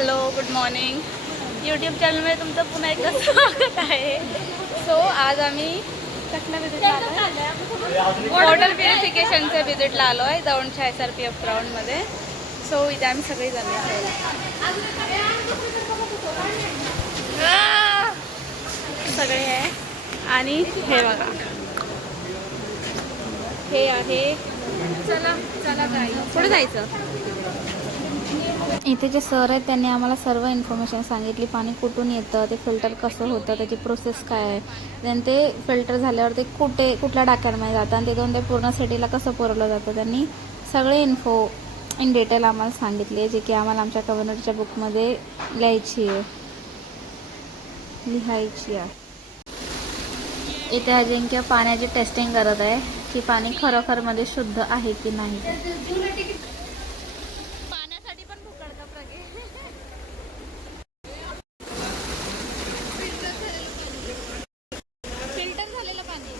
Hello, good morning. YouTube चॅनलमध्ये तुमचं पुन्हा एकदा स्वागत आहे. सो आज आम्ही कसल्या विजिटला आलो? वॉटर प्युरिफिकेशनच्या विजिटला आलो आहे दौंडच्या SRPF ग्राउंडमध्ये. सो इथे आम्ही सगळी जण सगळे आहे आणि हे बघा, हे आहे. चला चला पुढे जायचं. इथे जे सर आहेत त्यांनी आम्हाला सर्व इन्फॉर्मेशन सांगितली. पाणी कुठून येतं, ते फिल्टर कसं होतं, त्याची प्रोसेस काय आहे, देन ते फिल्टर झाल्यावर ते कुठल्या टाक्यांमध्ये जातं आणि तिथून ते पूर्ण सिटीला कसं पुरवलं जातं. त्यांनी सगळे इन्फो इन डिटेल आम्हाला सांगितले, जे की आम्हाला आमच्या कम्युनिटीच्या बुकमध्ये लिहायची आहे. इथे अजिंक्य पाण्याची टेस्टिंग करत आहे की पाणी खरोखर मध्ये शुद्ध आहे की नाही. पाण्यासाठी पण भुकळतं प्रगे. फिल्टर झालेलं पाणी.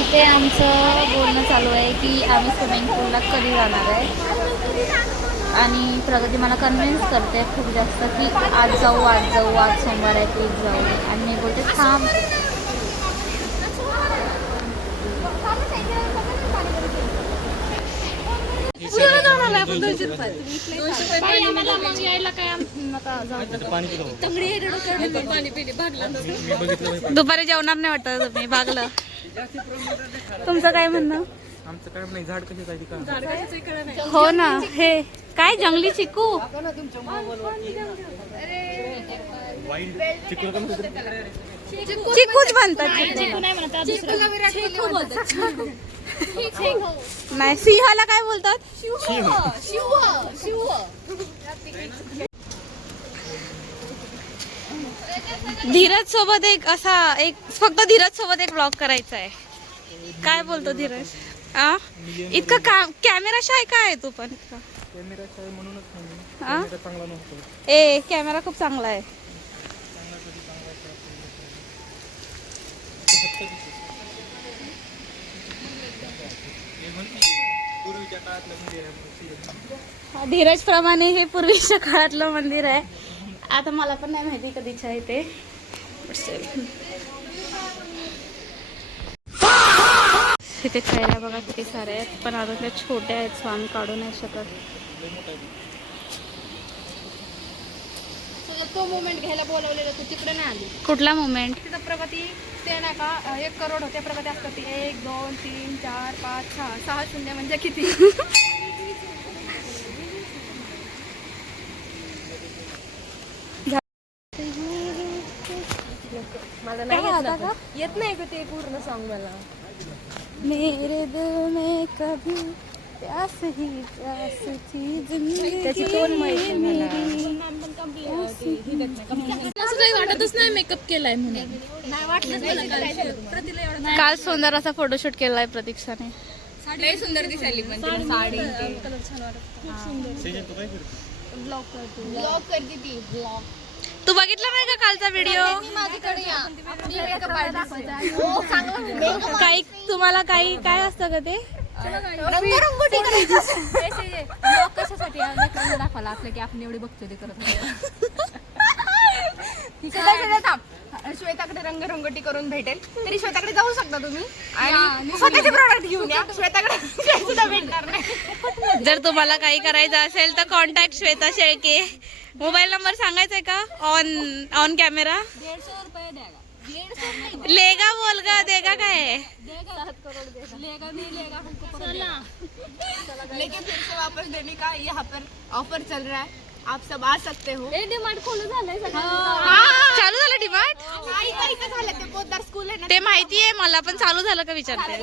इथे आमचं बोलणं चालू आहे की आम्ही स्विमिंग पूलला कधी जाणार आहे. आणि प्रगती मला कन्व्हिन्स करते खूप जास्त की आज जाऊ आज सोमवार आहे प्लीज जाऊ. आणि मी बोलते थांब. दुपारी जेवणार नाही वाटत तुम्ही भागलं. तुमचं काय म्हणणं? आमचं काय नाही. झाड कशी जायची? हो ना, हे काय जंगली चिकू. चिकूच म्हणतात. नाही, सिंहाला काय बोलतात? धीरज सोबत फक्त धीरज सोबत एक ब्लॉग करायचा आहे. काय बोलतो धीरज? इतका कॅमेरा शाय काय आहे तू पण इतका? कॅमेरा शाय म्हणूनच कॅमेरा चांगला नसतो. कॅमेरा खूप चांगला आहे. धीरज प्रमाणे हे पूर्वीच्या काळातलं मंदिर आहे. आता मला पण नाही माहिती कधीच आहे ते. इथे खायला बघा किती सारे आहेत, पण अजून त्या छोट्या आहेत, सो आम्ही काढू नाही शकत. तो मोमेंट घ्यायला बोलवलेला तू तिकडे नाही आली. कुठला मोमेंट? तिथं प्रगती ते नाही का 1 करोड होते प्रगती असतात ती 1 2 3 4 5 6 शून्य म्हणजे किती? मला नाही येत नाही का ते पूर्ण सॉन्ग मला. मेरे दिल में कभी प्यास ही प्यास थी जिंदगी. त्याची टोन माहिती असं काही वाटतच नाही मेकअप केलाय म्हणून. नाही वाटलं. काल सुंदर असा फोटोशूट केलाय प्रतीक्षाने. लय सुंदर दिसायली पण साडी कलर छान ब्लॉग करते ती ब्लॉग. तू बघितला नाही का कालचा व्हिडिओ? माझ्याकडे काही तुम्हाला काही काय असतं का ते? रंगरंगोटी करायची ब्लॉग कशासाठी दाखवायला असलं की आपण एवढे बघतो ते करत. श्वेताकडे रंगरंगोटी करून भेटेल तरी श्वेताकडे जाऊ शकता तुम्ही आणि स्वतःचे प्रॉडक्ट घेऊन या. श्वेताकडे सुद्धा भेटणार नाही. जर तुम्हाला काही करायचं असेल तर contact Shweta Shelke. Mobile number सांगायचा का ऑन कॅमेरा? 150 रुपये द्या. लेगा बोलगा देगा काय? 7 करोड़ देगा. लेगा नहीं लेगा हमको चला. लेकिन फिर से वापस देने का यहाँ पर ऑफर चल रहा है. आप सब आ सकते हो. डिमांड खोलू झालंय चालू झालं डिमांड? झालं ते पोद्दार स्कूल आहे ना ते माहिती आहे मला, पण चालू झालं का विचारते.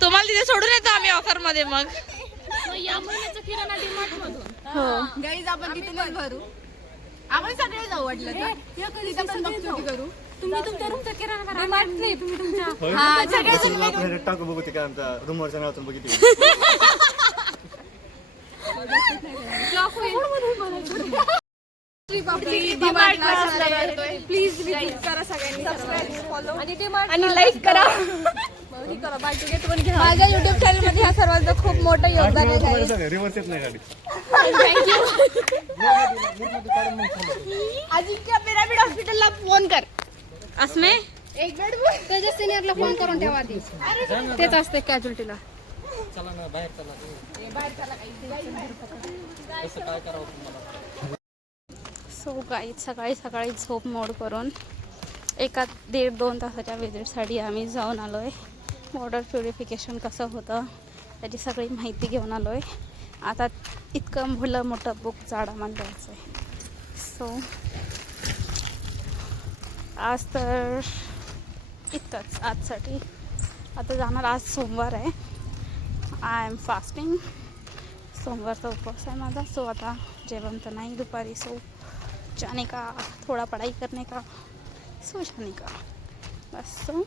तुम्हाला तिथे सोडून येतो आम्ही ऑफर मध्ये. मग या महिन्याचा किराणा डिमांड मधून. हो गाईज आपण तिथूनच भरू. आपण सगळे जाऊ वाटलं करू. तुम्ही तुमच्या रूमचा किराणा भरा. नाही तुम्ही तुमच्या हा सगळे टाकू बघू ते काय आमच्या रूमवरच्या नावातून बघितली. प्लीज करा सगळ्यांनी आणि लाईक करा. माझ्या युट्यूब चॅनल मध्ये ह्या सर्वांचं खूप मोठं योगदान आहे. रिवर्स येत नाही गाडी. अजिंक्य पिरामिड हॉस्पिटलला फोन कर. असमे एक बेड त्याच्या सिनियरला फोन करून ठेवा ती. तेच असते कॅज्युलिटीला. चला ना बाहेर चला. कसं काय करावं तुम्हाला? सो गाईत सकाळी झोप मोड करून 1-1.5-2 तासाच्या विजिटसाठी आम्ही जाऊन आलो आहे. वॉटर प्युरिफिकेशन कसं होतं त्याची सगळी माहिती घेऊन आलो आहे. आता इतकं भलं मोठं बुक झाड आम्हाला द्यायचं आहे. सो आज तर इतकंच आजसाठी. आता जाणार. आज सोमवार आहे. I am fasting. सोमवारचा उपवास आहे माझा. सो आता जेवण तर नाही दुपारी. सो जाने का, थोड़ा पढ़ाई करने का, सो जाने का बस. So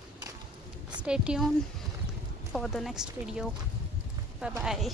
stay tune for the next video. Bye bye.